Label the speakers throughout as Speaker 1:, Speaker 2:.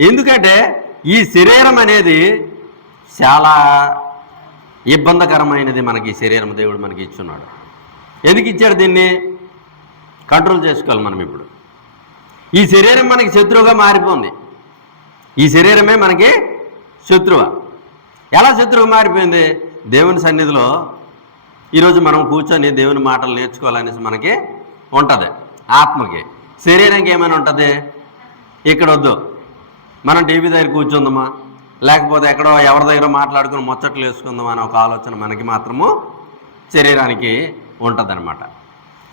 Speaker 1: ఎందుకంటే ఈ శరీరం అనేది చాలా ఇబ్బందికరమైనది మనకి శరీరం దేవుడు మనకి ఇచ్చున్నాడు. ఎందుకు ఇచ్చాడు దీన్ని? కంట్రోల్ చేసుకోవాలి మనం ఇప్పుడు. ఈ శరీరం మనకి శత్రువుగా మారిపోయింది. ఈ శరీరమే మనకి శత్రువు. ఎలా శత్రువు మారిపోయింది? దేవుని సన్నిధిలో ఈరోజు మనం కూర్చొని దేవుని మాటలు నేర్చుకోవాలనేసి మనకి ఉంటుంది. ఆత్మకి. శరీరానికి ఏమైనా ఉంటుంది? ఇక్కడ వద్దు. మనం టీవీ దగ్గర కూర్చుందామా? లేకపోతే ఎక్కడో ఎవరి దగ్గర మాట్లాడుకుని ముచ్చట్లు వేసుకుందామా అనే ఒక ఆలోచన మనకి మాత్రము శరీరానికి ఉంటుందన్నమాట.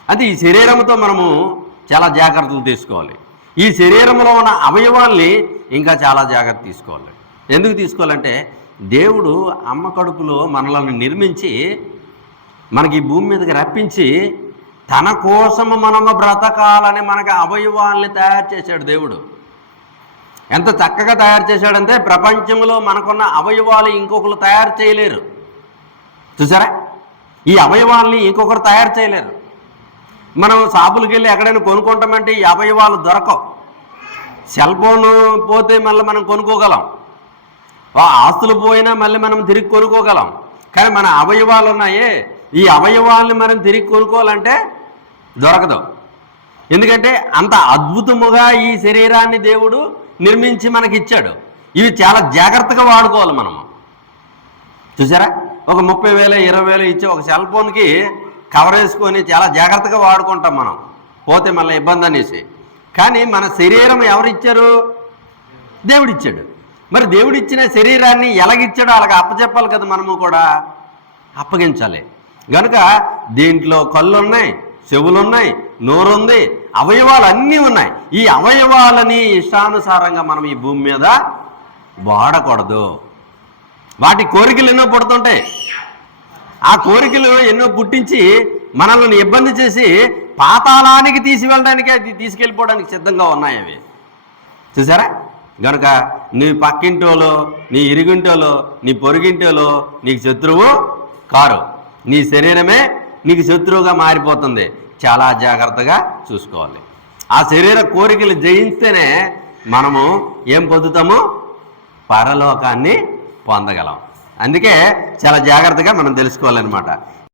Speaker 1: అది ఈ శరీరంతో మనము చాలా జాగ్రత్తలు తీసుకోవాలి. ఈ శరీరంలో ఉన్న అవయవాల్ని ఇంకా చాలా జాగ్రత్త తీసుకోవాలి. ఎందుకు తీసుకోవాలంటే దేవుడు అమ్మ కడుపులో మనలను నిర్మించి మనకి ఈ భూమి మీదకి రప్పించి తన కోసము మనము బ్రతకాలని మనకి అవయవాల్ని తయారు చేశాడు దేవుడు. ఎంత చక్కగా తయారు చేశాడంటే ప్రపంచంలో మనకున్న అవయవాలు ఇంకొకరు తయారు చేయలేరు. చూసారా? ఈ అవయవాల్ని ఇంకొకరు తయారు చేయలేరు. మనం షాపులకి వెళ్ళి ఎక్కడైనా కొనుక్కుంటామంటే ఈ అవయవాలు దొరకవు. సెల్ ఫోన్ పోతే మళ్ళీ మనం కొనుక్కోగలం. ఆస్తులు పోయినా మళ్ళీ మనం తిరిగి కొనుక్కోగలం. కానీ మన అవయవాలు ఉన్నాయే. ఈ అవయవాల్ని మనం తిరిగి కొనుక్కోవాలంటే దొరకదు. ఎందుకంటే అంత అద్భుతముగా ఈ శరీరాన్ని దేవుడు నిర్మించి మనకి ఇచ్చాడు ఇవి చాలా జాగ్రత్తగా వాడుకోవాలి మనము చూసారా? ఒక ముప్పై వేలు ఇరవై వేలు ఇచ్చే ఒక సెల్ ఫోన్కి కవర్ వేసుకొని చాలా జాగ్రత్తగా వాడుకుంటాం మనం. పోతే మళ్ళీ ఇబ్బంది అనేసి. కానీ మన శరీరం ఎవరిచ్చారు? దేవుడిచ్చాడు. మరి దేవుడిచ్చిన శరీరాన్ని ఎలాగిచ్చాడో అలాగ అప్పచెప్పాలి కదా మనము కూడా. అప్పగించాలి. కనుక దీంట్లో కళ్ళు ఉన్నాయి చెవులున్నాయి నోరుంది నోరు ఉంది అవయవాలు అన్నీ ఉన్నాయి. ఈ అవయవాలని ఇష్టానుసారంగా మనం ఈ భూమి మీద వాడకూడదు. వాటి కోరికలు ఎన్నో పుడుతుంటాయి ఆ కోరికలు ఎన్నో పుట్టించి మనల్ని ఇబ్బంది చేసి పాతాళానికి తీసుకెళ్ళడానికి అది తీసుకెళ్ళిపోవడానికి సిద్ధంగా ఉన్నాయి అవి. చూసారా? గనుక నీ పక్కింటోలో నీ ఇరుగింటోలో నీ పొరుగింటోలో నీకు శత్రువు కారు. నీ శరీరమే నీకు శత్రువుగా మారిపోతుంది. చాలా జాగ్రత్తగా చూసుకోవాలి. ఆ శరీర కోరికలు జయిస్తేనే మనము ఏం పొందుతాము? పరలోకాన్ని పొందగలం. అందుకే చాలా జాగ్రత్తగా మనం తెలుసుకోవాలన్నమాట.